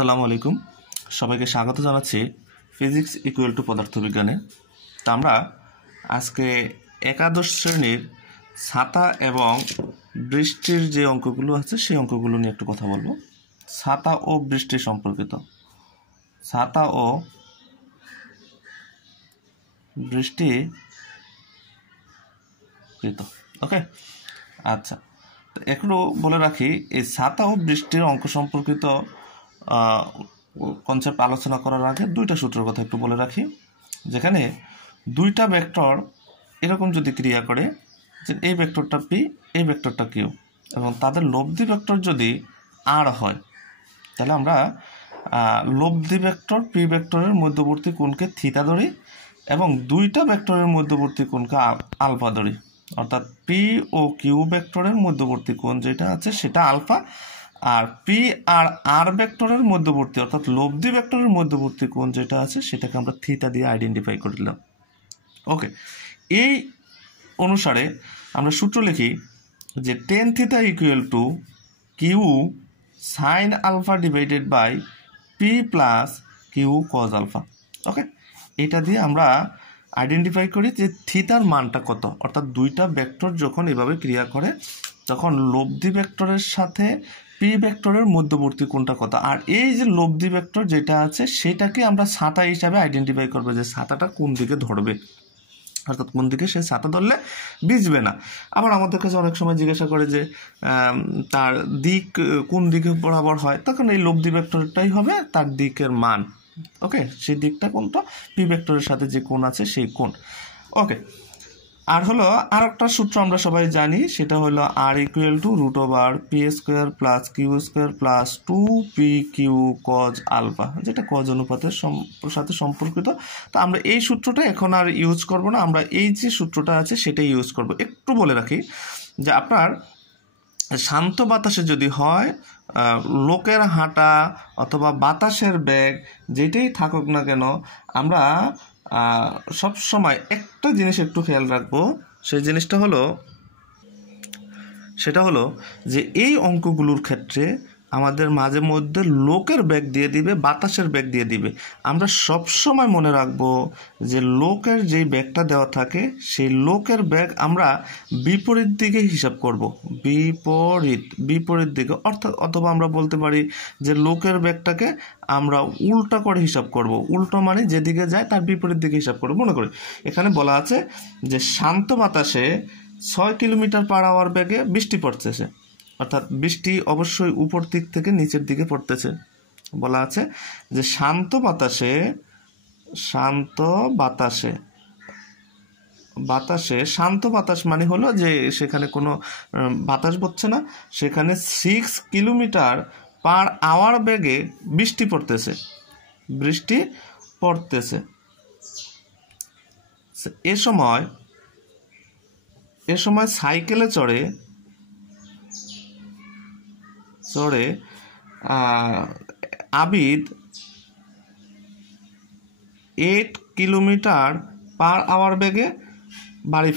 আসসালামু আলাইকুম, সবাইকে স্বাগত জানাচ্ছি ফিজিক্স ইকুয়াল টু পদার্থবিজ্ঞানে। তো আমরা আজকে একাদশ শ্রেণীর ছাতা এবং বৃষ্টির যে অঙ্কগুলো আছে সেই অঙ্কগুলো নিয়ে একটু কথা বলবো। ছাতা ও বৃষ্টি সম্পর্কিত, ছাতা ও বৃষ্টি ওকে। আচ্ছা, তো একটু বলে রাখি, এই ছাতা ও বৃষ্টির অঙ্ক সম্পর্কিত কনসেপ্ট আলোচনা করার আগে দুইটা সূত্রের কথা একটু বলে রাখি। যেখানে দুইটা ভেক্টর এরকম যদি ক্রিয়া করে যে এই ভেক্টরটা পি, এই ভেক্টরটা কিউ, এবং তাদের লব্ধি ভেক্টর যদি আর হয়, তাহলে আমরা লব্ধি ভেক্টর পি ভেক্টরের মধ্যবর্তী কোণকে থিটা ধরি এবং দুইটা ভেক্টরের মধ্যবর্তী কোণকে আলফা ধরি। অর্থাৎ পি ও কিউ ভেক্টরের মধ্যবর্তী কোণ যেটা আছে সেটা আলফা, আর পি আর আর ভেক্টরের মধ্যবর্তী অর্থাৎ লব্ধি ভেক্টরের মধ্যবর্তী কোণ যেটা আছে সেটাকে আমরা থিটা দিয়ে আইডেন্টিফাই করে দিলাম। ওকে, এই অনুসারে আমরা সূত্র লিখি যে tan theta equal to q sine alpha divided by p plus q cos alpha. Okay, এটা দিয়ে আমরা আইডেন্টিফাই করি যে থিটার মানটা কত। অর্থাৎ দুইটা ভেক্টর যখন এভাবে ক্রিয়া করে তখন লব্ধি ভেক্টরের সাথে পি ভেক্টরের মধ্যবর্তী কোণটা কত, আর এই যে লব্ধি ভেক্টর যেটা আছে সেটাকে আমরা ছাতা হিসাবে আইডেন্টিফাই করবো যে ছাতাটা কোন দিকে ধরবে, অর্থাৎ কোন দিকে সে ছাতা ধরলে ভিজবে না। আবার আমাদের কাছে অনেক সময় জিজ্ঞাসা করে যে তার দিক কোন দিকে বরাবর হয়, তখন এই লব্ধি ভেক্টরটাই হবে তার দিকের মান। ওকে, সেই দিকটা কোনটা পি ভেক্টরের সাথে যে কোণ আছে সেই কোণ। ওকে, আর হলো আর একটা সূত্র আমরা সবাই জানি, সেটা হলো r equal to root over p square plus q square plus 2p q cos alpha, যেটা কজ অনুপাতের সাথে সম্পর্কিত। তো আমরা এই সূত্রটা এখন আর ইউজ করব না, আমরা এই যে সূত্রটা আছে সেটাই ইউজ করব। একটু বলে রাখি যে আপনার শান্ত বাতাসে যদি হয়, লোকের হাঁটা অথবা বাতাসের বেগ যেটাই থাকুক না কেন, আমরা সব সময় একটা জিনিস একটু খেয়াল রাখবো। সেই জিনিসটা হলো সেটা হলো যে এই অঙ্কগুলোর ক্ষেত্রে আমাদের মাঝে মধ্যে লোকের বেগ দিয়ে দিবে, বাতাসের বেগ দিয়ে দিবে। আমরা সব সময় মনে রাখবো যে লোকের যেই বেগটা দেওয়া থাকে সেই লোকের বেগ আমরা বিপরীত দিকে হিসাব করব, বিপরীত দিকে। অর্থাৎ অথবা আমরা বলতে পারি যে লোকের বেগটাকে আমরা উল্টা করে হিসাব করব। উল্টো মানে যেদিকে যায় তার বিপরীত দিকে হিসাব করব। মনে করি এখানে বলা আছে যে শান্ত বাতাসে 6 কিলোমিটার পার আওয়ার বেগে বৃষ্টি পড়তেছে, অর্থাৎ বৃষ্টি অবশ্যই উপর দিক থেকে নিচের দিকে পড়তেছে। বলা আছে যে শান্ত বাতাসে শান্ত বাতাস মানে হলো যে সেখানে কোনো বাতাস বচ্ছে না, সেখানে 6 কিলোমিটার পার আওয়ার বেগে বৃষ্টি পড়তেছে। এ সময় সাইকেলে চড়ে আবিদ 8 কিলোমিটার পার আওয়ার বেগে বাড়ি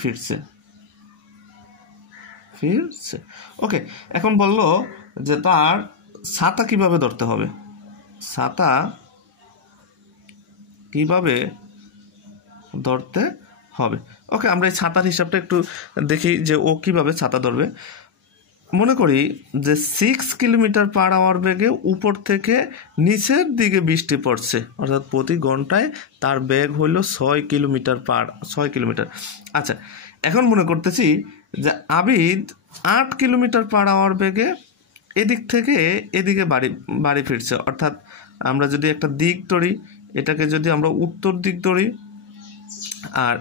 ফিরছে। ওকে, এখন বললো যে তার ছাতা কিভাবে ধরতে হবে। ওকে, আমরা এই ছাতার হিসাবটা একটু দেখি যে ও কিভাবে ছাতা ধরবে। মনে করি যে 6 কিলোমিটার পার আওয়ার বেগে উপর থেকে নিচের দিকে বৃষ্টি পড়ছে, অর্থাৎ প্রতি ঘন্টায় তার বেগ হইল 6 কিলোমিটার। আচ্ছা, এখন মনে করতেছি যে আবিদ 8 কিলোমিটার পার আওয়ার বেগে এদিক থেকে এদিকে বাড়ি ফিরছে। অর্থাৎ আমরা যদি একটা দিক ধরি, এটাকে যদি আমরা উত্তর দিক ধরি, আর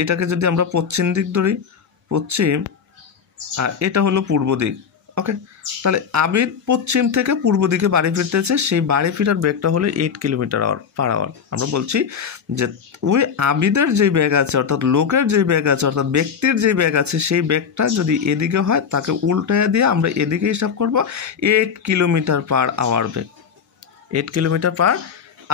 এটাকে যদি আমরা পশ্চিম দিক ধরি, আর এটা হলো পূর্ব দিক। ওকে, তাহলে আবিদ পশ্চিম থেকে পূর্ব দিকে বাড়ি ফিরতেছে, সেই বাড়ি ফেরার বেগটা হলো 8 কিলোমিটার পার আওয়ার। আমরা বলছি যে ওই আবিদের যে বেগ আছে, অর্থাৎ লোকের যে বেগ আছে, অর্থাৎ ব্যক্তির যে বেগ আছে, সেই বেগটা যদি এদিকে হয় তাকে উল্টায় দিয়ে আমরা এদিকে হিসাব করব 8 কিলোমিটার পার আওয়ার বেগ, 8 কিলোমিটার পার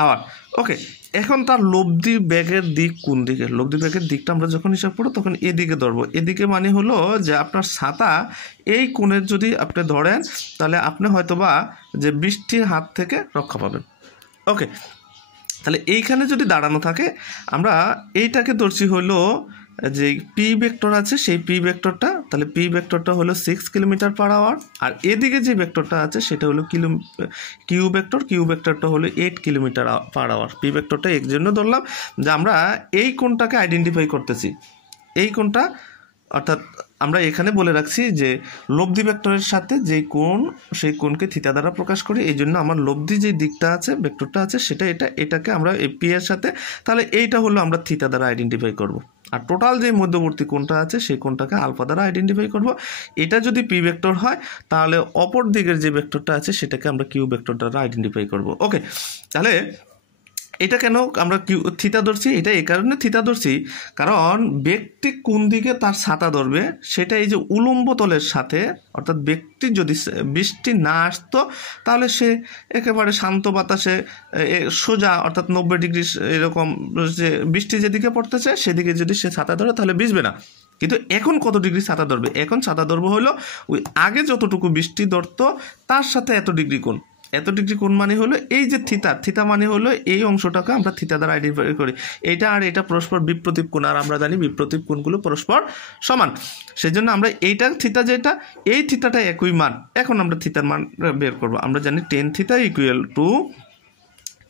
আওয়ার। ওকে, এখন তার লব্ধি বেগের দিক কোন দিকে, লব্ধি বেগের দিকটা আমরা যখন হিসাব করবো তখন এদিকে ধরবো। এদিকে মানে হলো যে আপনার ছাতা এই কোণের যদি আপনি ধরেন তাহলে আপনি হয়তোবা যে বৃষ্টির হাত থেকে রক্ষা পাবেন। ওকে, তাহলে এইখানে যদি দাঁড়ানো থাকে আমরা এইটাকে ধরছি হলো যে পি ভেক্টর আছে সেই পি ভেক্টরটা, তাহলে পি ভেক্টরটা হলো 6 কিলোমিটার পার আওয়ার, আর এদিকে যে ভেক্টরটা আছে সেটা হলো কিউ ভেক্টর, কিউ ভেক্টরটা হলো 8 কিলোমিটার পার আওয়ার। পি ভেক্টরটা এর জন্য ধরলাম যে আমরা এই কোণটাকে আইডেন্টিফাই করতেছি, এই কোণটা, অর্থাৎ আমরা এখানে বলে রাখছি যে লব্ধি ভেক্টরের সাথে যে কোণ সেই কোণকে থিটা দ্বারা প্রকাশ করি, এই জন্য আমার লব্ধি যে দিকটা আছে ভেক্টরটা আছে সেটা এটাকে আমরা এই পি এর সাথে, তাহলে এইটা হলো আমরা থিটা দ্বারা আইডেন্টিফাই করব। আর টোটাল যে মধ্যবর্তী কোণটা আছে সেই কোণটাকে আলফা দ্বারা আইডেন্টিফাই করব। এটা যদি পি ভেক্টর হয় তাহলে অপর দিকের যে ভেক্টরটা আছে সেটাকে আমরা কিউ ভেক্টর দ্বারা আইডেন্টিফাই করব। ওকে, তাহলে এটা কেন আমরা থিতা ধরছি, এটা এই কারণে থিতা ধরছি কারণ ব্যক্তি কোন দিকে তার ছাতা ধরবে সেটা এই যে উলম্ব তলের সাথে, অর্থাৎ ব্যক্তি যদি বৃষ্টি না আসতো তাহলে সে একেবারে শান্ত বাতাসে সোজা অর্থাৎ 90 ডিগ্রি এরকম যে বৃষ্টি যেদিকে পড়তেছে সেদিকে যদি সে ছাতা ধরে তাহলে ভিজবে না। কিন্তু এখন কত ডিগ্রি ছাতা ধরবে, এখন ছাতা ধরবো হলো ওই আগে যতটুকু বৃষ্টি ধরতো তার সাথে এত ডিগ্রি কোণ, এত ডিগ্রি কোণ মানে হলো এই যে থিতা, থিতা মানে হলো এই অংশটাকে আমরা থিতা দ্বারা আইডেন্টিফাই করি। এইটা আর এটা পরস্পর বিপ্রতীপ কোণ, আর আমরা জানি বিপ্রতীপ কোণগুলো পরস্পর সমান, সেই জন্য আমরা এইটা থিতা যেটা এই থিতাটা একই মান। এখন আমরা থিতার মান বের করব, আমরা জানি tan theta equal to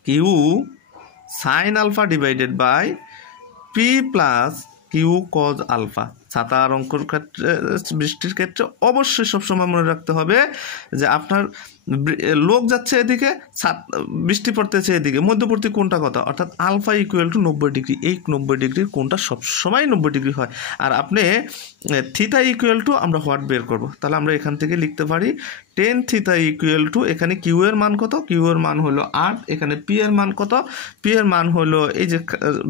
q sine alpha divided by p plus q cos alpha. ছাতার অঙ্কর ক্ষেত্রে বৃষ্টির ক্ষেত্রে অবশ্যই সবসময় মনে রাখতে হবে যে আপনার লোক যাচ্ছে এদিকে, বৃষ্টি পড়তেছে এদিকে, মধ্যবর্তী কোণটা কত, অর্থাৎ আলফা ইকুয়াল টু 90 ডিগ্রি। এই 90 ডিগ্রির কোণটা সবসময় 90 ডিগ্রি হয়। আর আপনি থিতা ইকুয়াল টু আমরা হোয়াট বের করব, তাহলে আমরা এখান থেকে লিখতে পারি টেন থিতা ইকুয়াল টু, এখানে কিউ এর মান কত, কিউ এর মান হলো 8, এখানে পি এর মান কত, পি এর মান হলো এই যে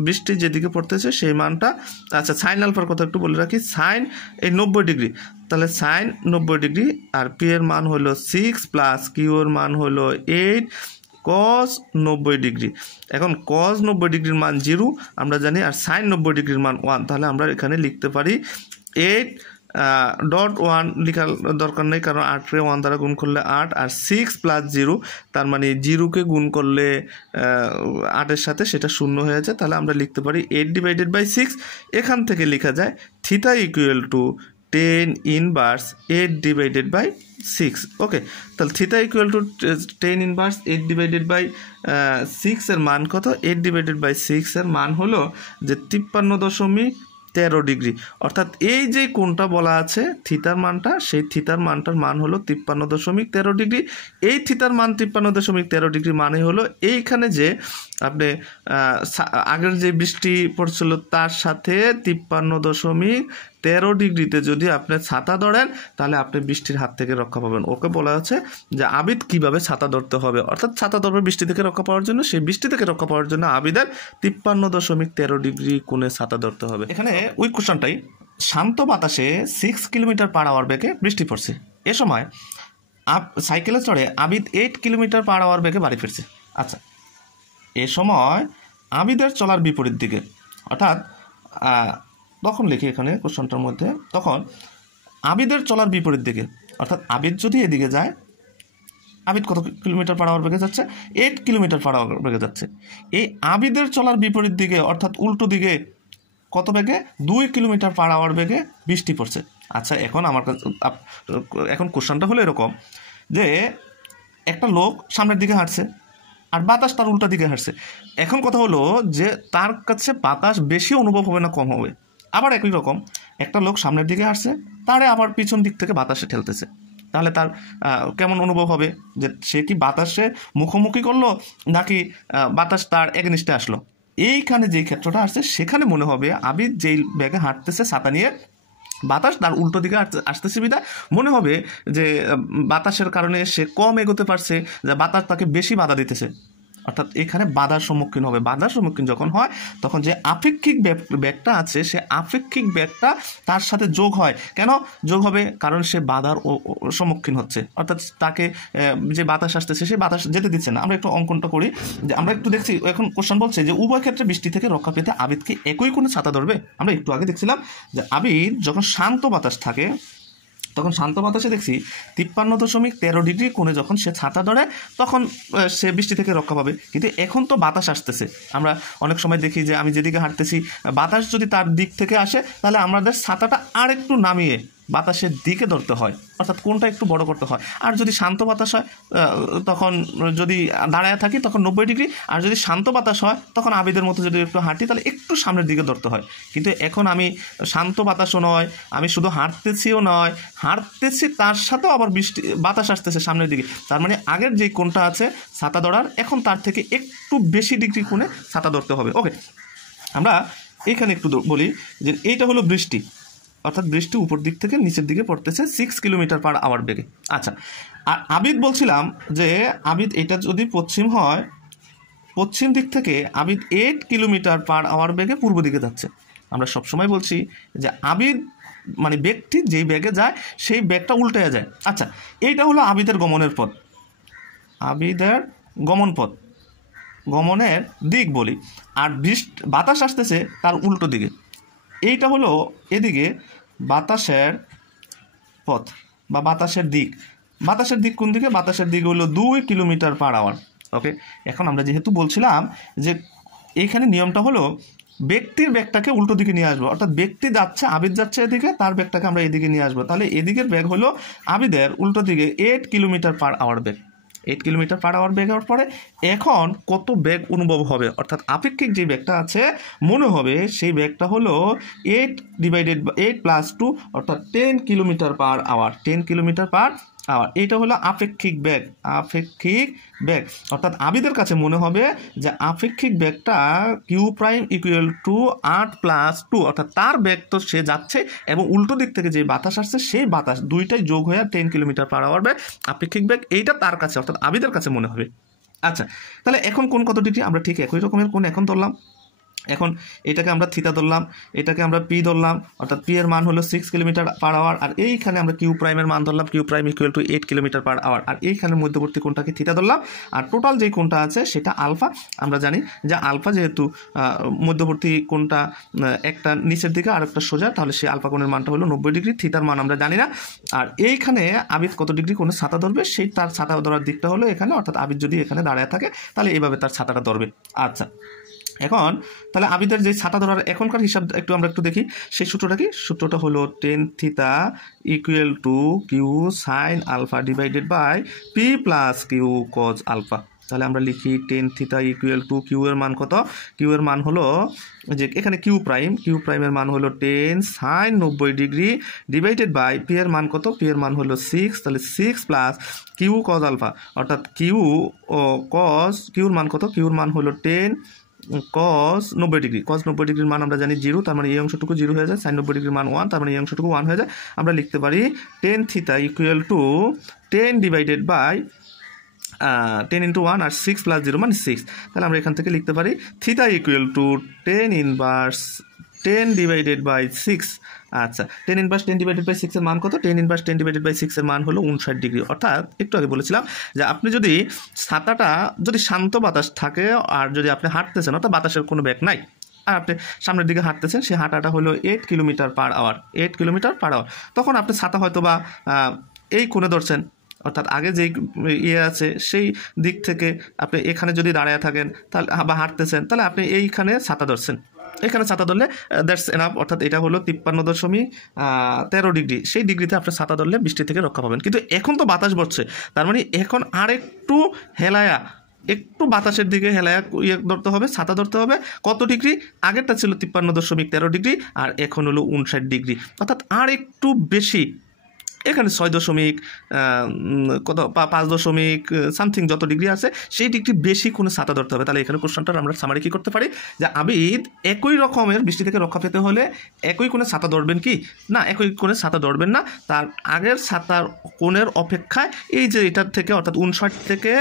বৃষ্টি যেদিকে পড়তেছে সেই মানটা। আচ্ছা, সাইন আলফার কথা একটু বলে রাখি, সাইন এই 90 ডিগ্রি, তাহলে সাইন 90 ডিগ্রি, আর পি এর মান হলো 6 প্লাস কিউ এর মান হলো 8 কস 90 ডিগ্রি। এখন কস 90 ডিগ্রির মান 0 আমরা জানি, আর সাইন 90 ডিগ্রির মান 1, তাহলে আমরা এখানে লিখতে পারি 8.1 লেখার দরকার নেই কারণ 8-কে 1 দ্বারা গুণ করলে 8, আর 6 প্লাস 0 তার মানে 0কে গুণ করলে 8-এর সাথে সেটা 0 হয়ে যায়, তাহলে আমরা লিখতে পারি 8 ডিভাইডেড বাই 6। এখান থেকে লেখা যায় theta equal to 10 inverse 8 divided by 6। Okay, তাহলে theta equal to 10 inverse 8 divided by 6 এর মান কত, 8 ডিভাইডেড বাই 6 এর মান হলো যে 53.13 ডিগ্রি। অর্থাৎ এই যে কোণটা বলা আছে থিতার মানটা, সেই থিতার মানটার মান হলো 53.13 ডিগ্রি। এই থিতার মান 53.13 ডিগ্রি মানে হলো এইখানে যে আপনি আগের যে বৃষ্টি পড়ছিল তার সাথে 53.13 ডিগ্রিতে যদি আপনি ছাতা ধরেন তাহলে আপনি বৃষ্টির হাত থেকে রক্ষা পাবেন। ওকে বলা হচ্ছে যে আবিদ কিভাবে ছাতা ধরতে হবে, অর্থাৎ ছাতা ধরবে বৃষ্টি থেকে রক্ষা পাওয়ার জন্য, সেই বৃষ্টি থেকে রক্ষা পাওয়ার জন্য আবিদের 53.13 ডিগ্রি কোণে ছাতা ধরতে হবে। এখানে ওই কোশ্চেনটাই, শান্ত বাতাসে 6 কিলোমিটার পার আওয়ার বেগে বৃষ্টি পড়ছে, এ সময় সাইকেলে চড়ে আবিদ 8 কিলোমিটার পার আওয়ার বেগে বাড়ি ফিরছে। আচ্ছা, এ সময় আবিদের চলার বিপরীত দিকে, অর্থাৎ তখন লিখি এখানে কোশ্চেনটার মধ্যে, তখন আবিদের চলার বিপরীত দিকে, অর্থাৎ আবিদ যদি এদিকে যায়, আবিদ কত কিলোমিটার পার আওয়ার বেগে যাচ্ছে, 8 কিলোমিটার পার আওয়ার বেগে যাচ্ছে। এই আবিদের চলার বিপরীত দিকে অর্থাৎ উল্টো দিকে কত বেগে, 2 কিলোমিটার পার আওয়ার বেগে বৃষ্টি পড়ছে। আচ্ছা, এখন আমার কাছে এখন কোশ্চেনটা হলো এরকম যে একটা লোক সামনের দিকে হাঁটছে আর বাতাস তার উল্টা দিকে হাঁটছে। এখন কথা হলো যে তার কাছে বাতাস বেশি অনুভব হবে না কম হবে। আবার একই রকম একটা লোক সামনের দিকে হাঁটছে, তারে আবার পিছন দিক থেকে বাতাসে ঠেলতেছে, তাহলে তার কেমন অনুভব হবে, যে সে কি বাতাসে মুখোমুখি করলো নাকি বাতাস তার এগেনিস্টে আসলো। এইখানে যেই ক্ষেত্রটা আসছে সেখানে মনে হবে আবিদ যেই ব্যাগে হাঁটতেছে ছাতা নিয়ে, বাতাস তার উল্টো দিকে আসতেছে বিধায় মনে হবে যে বাতাসের কারণে সে কম এগোতে পারছে, যে বাতাস তাকে বেশি বাধা দিতেছে। অর্থাৎ এখানে বাধার সম্মুখীন হবে। বাধার সম্মুখীন যখন হয় তখন যে আপেক্ষিক বেগটা আছে সে আপেক্ষিক বেগটা তার সাথে যোগ হয়। কেন যোগ হবে? কারণ সে বাধার সম্মুখীন হচ্ছে, অর্থাৎ তাকে যে বাতাস আসতেছে সে বাতাস যেতে দিচ্ছে না। আমরা একটু অঙ্কনটা করি, যে আমরা একটু দেখছি এখন কোশ্চেন বলছে যে উভয় ক্ষেত্রে বৃষ্টি থেকে রক্ষা পেতে আবিদকে একই কোণে ছাতা ধরবে। আমরা একটু আগে দেখছিলাম যে আবিদ যখন শান্ত বাতাস থাকে তখন শান্ত বাতাসে দেখছি 53.13 ডিগ্রি কোণে যখন সে ছাতা ধরে তখন সে বৃষ্টি থেকে রক্ষা পাবে। কিন্তু এখন তো বাতাস আসতেছে, আমরা অনেক সময় দেখি যে আমি যেদিকে হাঁটতেছি বাতাস যদি তার দিক থেকে আসে তাহলে আমাদের ছাতাটা আর একটু নামিয়ে বাতাসের দিকে ধরতে হয়, অর্থাৎ কোনটা একটু বড় করতে হয়। আর যদি শান্ত বাতাস হয় তখন যদি দাঁড়ায় থাকি তখন 90 ডিগ্রি, আর যদি শান্ত বাতাস হয় তখন আবিদের মতো যদি একটু হাঁটি তাহলে একটু সামনের দিকে ধরতে হয়। কিন্তু এখন আমি শান্ত বাতাসও নয়, আমি শুধু হাঁটতেছিও নয়, হাঁটতেছি তার সাথেও আবার বাতাস আসতেছে সামনের দিকে। তার মানে আগের যে কোণটা আছে ছাতা ধরার, এখন তার থেকে একটু বেশি ডিগ্রি কোণে ছাতা ধরতে হবে। ওকে, আমরা এখানে একটু বলি যে এইটা হলো বৃষ্টি, অর্থাৎ বৃষ্টি উপর দিক থেকে নিচের দিকে পড়তেছে 6 কিলোমিটার/আওয়ার বেগে। আচ্ছা, আর আবিদ বলছিলাম যে আবিদ এটা যদি পশ্চিম হয়, পশ্চিম দিক থেকে আবিদ 8 কিলোমিটার/আওয়ার বেগে পূর্ব দিকে যাচ্ছে। আমরা সবসময় বলছি যে আবিদ মানে ব্যক্তি যেই বেগে যায় সেই বেগটা উল্টে যায়। আচ্ছা, এইটা হলো আবিদের গমনের পথ, আবিদের গমন পথ, গমনের দিক বলি। আর বাতাস আসতেছে তার উল্টো দিকে, এইটা হলো এদিকে বাতাসের পথ বা বাতাসের দিক। বাতাসের দিক কোন দিকে? বাতাসের দিক হলো 2 কিলোমিটার/আওয়ার। ওকে, এখন আমরা যেহেতু বলছিলাম যে এইখানে নিয়মটা হলো ব্যক্তির বেগটাকে উল্টো দিকে নিয়ে আসবো, অর্থাৎ ব্যক্তি যাচ্ছে, আবিদ যাচ্ছে এদিকে, তার বেগটাকে আমরা এদিকে নিয়ে আসবো। তাহলে এদিকের বেগ হলো আবিদের উল্টো দিকে 8 কিলোমিটার/আওয়ার বেগ। 8 কিলোমিটার/আওয়ার বেগ হওয়ার পরে এখন কত বেগ অনুভব হবে, অর্থাৎ আপেক্ষিক যে বেগটা আছে মনে হবে সেই বেগটা হলো 8 + 2 অর্থাৎ 10 কিলোমিটার/আওয়ার। 10 কিলোমিটার/আওয়ার, এটা হলো আপেক্ষিক বেগ। আপেক্ষিক বেগ অর্থাৎ আবিদের কাছে মনে হবে যে আপেক্ষিক বেগটা কিউ প্রাইম = 8 + 2, অর্থাৎ তার বেগ তো সে যাচ্ছে এবং উল্টো দিক থেকে যে বাতাস আসছে সেই বাতাস দুইটাই যোগ হয়ে 10 কিলোমিটার/আওয়ার বেগ আপেক্ষিক বেগ, এইটা তার কাছে অর্থাৎ আবিদের কাছে মনে হবে। আচ্ছা, তাহলে এখন কোন কত ডিগ্রি? আমরা ঠিক একই রকমের কোণ এখন ধরলাম। এখন এটাকে আমরা থিটা ধরলাম, এটাকে আমরা পি ধরলাম, অর্থাৎ পি এর মান হলো 6 কিলোমিটার/আওয়ার। আর এইখানে আমরা কিউ প্রাইমের মান ধরলাম, কিউ প্রাইম = 8 কিলোমিটার/আওয়ার। আর এইখানে মধ্যবর্তী কোণটাকে থিটা ধরলাম। আর টোটাল যেই কোণটা আছে সেটা আলফা। আমরা জানি যে আলফা যেহেতু মধ্যবর্তী কোণটা একটা নিচের দিকে আর একটা সোজা, তাহলে সেই আলফা কোণের মানটা হলো 90 ডিগ্রি। থিটার মান আমরা জানি না। আর এইখানে আবিদ কত ডিগ্রি কোণে ছাতা ধরবে সেই তার ছাতা ধরার দিকটা হলো এখানে, অর্থাৎ আবিদ যদি এখানে দাঁড়ায় থাকে তাহলে এইভাবে তার ছাতাটা ধরবে। আচ্ছা, এখন তাহলে আবিদের যে ছাতা ধরার এখনকার হিসাব আমরা একটু দেখি। সেই সূত্রটা কি? সূত্রটা হলো tan θ = q sin α / p + q cos α। তাহলে আমরা লিখি tan θ = q এর মান কত? q এর মান হলো যে এখানে q প্রাইমের মান হলো 10 sin 90 ডিগ্রি / p এর মান কত? p এর মান হলো 6, তাহলে 6 + q cos α, অর্থাৎ q এর মান কত? q এর মান হলো 10 cos 90 ডিগ্রি। cos 90 ডিগ্রির মান আমরা জানি 0, তার মানে এই অংশটুকু 0 হয়ে যায়। sin 90 ডিগ্রির মান 1, তার মানে এই অংশটুকু 1 হয়ে যায়। আমরা লিখতে পারি tan θ = 10 × 1 আর 6 + 0 মানে 6। তাহলে আমরা এখান থেকে লিখতে পারি θ = 10 ইনভার্স 10 / 6। আচ্ছা, 10 ইনভার্স 10 / 6 এর মান কত? 10 ইনভার্স 10 / 6 এর মান হলো 59 ডিগ্রি। অর্থাৎ একটু আগে বলেছিলাম যে আপনি যদি ছাতাটা যদি শান্ত বাতাস থাকে আর যদি আপনি হাঁটতেছেন, অর্থাৎ বাতাসের কোনো বেগ নাই, আর আপনি সামনের দিকে হাঁটতেছেন, সেই হাঁটাটা হলো 8 কিলোমিটার/আওয়ার। 8 কিলোমিটার/আওয়ার। তখন আপনি ছাতা হয়তো বা এই কোণে ধরছেন, অর্থাৎ আগে যেই আছে সেই দিক থেকে আপনি এখানে যদি দাঁড়ায় থাকেন তাহলে বা হাঁটতেছেন, তাহলে আপনি এইখানে ছাতা ধরছেন। এখানে ছাতা ধরলে দ্যাটস এনাফ, অর্থাৎ এটা হলো 53.13 ডিগ্রি। সেই ডিগ্রিতে আপনি ছাতা ধরলে বৃষ্টি থেকে রক্ষা পাবেন। কিন্তু এখন তো বাতাস বসছে, তার মানে এখন আর একটু হেলায়া, একটু বাতাসের দিকে হেলায়া ধরতে হবে, ছাতা ধরতে হবে। কত ডিগ্রি? আগেরটা ছিল 53.13 ডিগ্রি আর এখন হলো 59 ডিগ্রি, অর্থাৎ আর একটু বেশি এখানে 6.5 সামথিং যত ডিগ্রি আছে সেই ডিগ্রি বেশি কোণে ছাতা ধরতে হবে। তাহলে এখানে কোশ্চেনটার আমরা সামারি কী করতে পারি যে আবিদ একই রকমের বৃষ্টি থেকে রক্ষা পেতে হলে একই কোণে ছাতা ধরবেন কি না, একই কোণে ছাতা ধরবেন না, তার আগের ছাতার কোণের অপেক্ষায় এই যে এটার থেকে অর্থাৎ 59 থেকে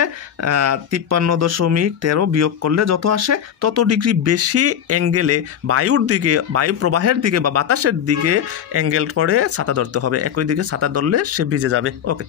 53.13 বিয়োগ করলে যত আসে তত ডিগ্রি বেশি অ্যাঙ্গেলে বায়ুর দিকে, বায়ু প্রবাহের দিকে বা বাতাসের দিকে অ্যাঙ্গেল করে ছাতা ধরতে হবে। একই দিকে ছাতা ধরলে সে ভিজে যাবে। ওকে।